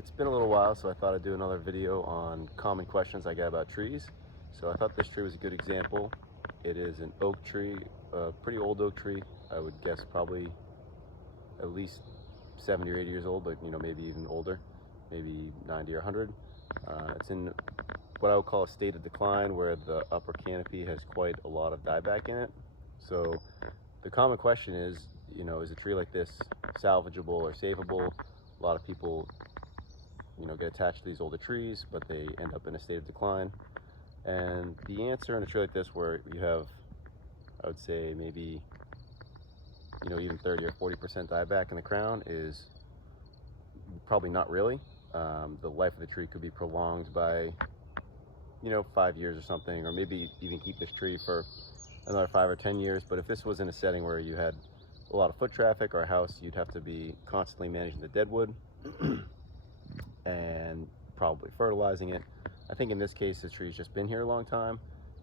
It's been a little while, so I thought I'd do another video on common questions I get about trees. So I thought this tree was a good example. It is an oak tree, a pretty old oak tree. I would guess probably at least 70 or 80 years old, but maybe even older, maybe 90 or 100. It's in what I would call a state of decline, where the upper canopy has quite a lot of dieback in it. So the common question is a tree like this salvageable or savable? A lot of people get attached to these older trees, but they end up in a state of decline. And the answer in a tree like this, where you have, I would say, maybe even 30 or 40% dieback in the crown, is probably not really. The life of the tree could be prolonged by 5 years or something, or maybe even keep this tree for another 5 or 10 years. But if this was in a setting where you had a lot of foot traffic or a house, you'd have to be constantly managing the deadwood and probably fertilizing it. I think in this case, this tree's just been here a long time,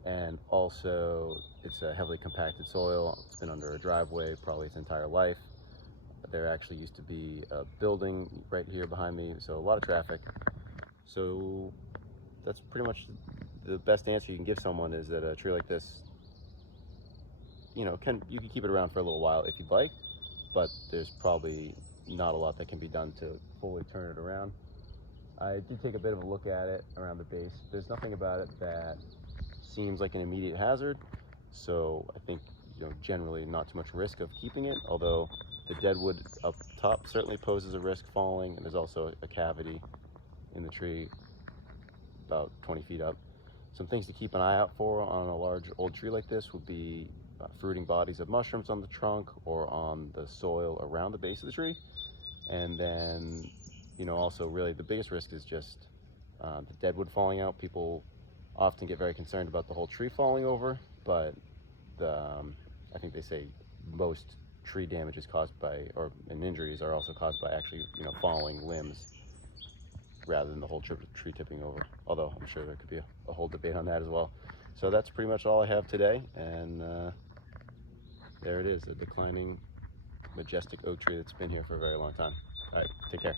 and also it's a heavily compacted soil. It's been under a driveway probably its entire life. There actually used to be a building right here behind me, so a lot of traffic. So that's pretty much the best answer you can give someone, is that a tree like this, you can keep it around for a little while if you'd like, but there's probably not a lot that can be done to fully turn it around. I did take a bit of a look at it around the base. There's nothing about it that seems like an immediate hazard, so I think generally not too much risk of keeping it, although the deadwood up top certainly poses a risk falling, and there's also a cavity in the tree about 20 feet up. Some things to keep an eye out for on a large old tree like this would be fruiting bodies of mushrooms on the trunk or on the soil around the base of the tree. And then also really the biggest risk is just the deadwood falling out. People often get very concerned about the whole tree falling over, but I think they say most tree damage is caused by, and injuries are also caused by actually falling limbs rather than the whole tree tipping over, although I'm sure there could be a whole debate on that as well. So that's pretty much all I have today, and there it is, a declining majestic oak tree that's been here for a very long time. All right, take care.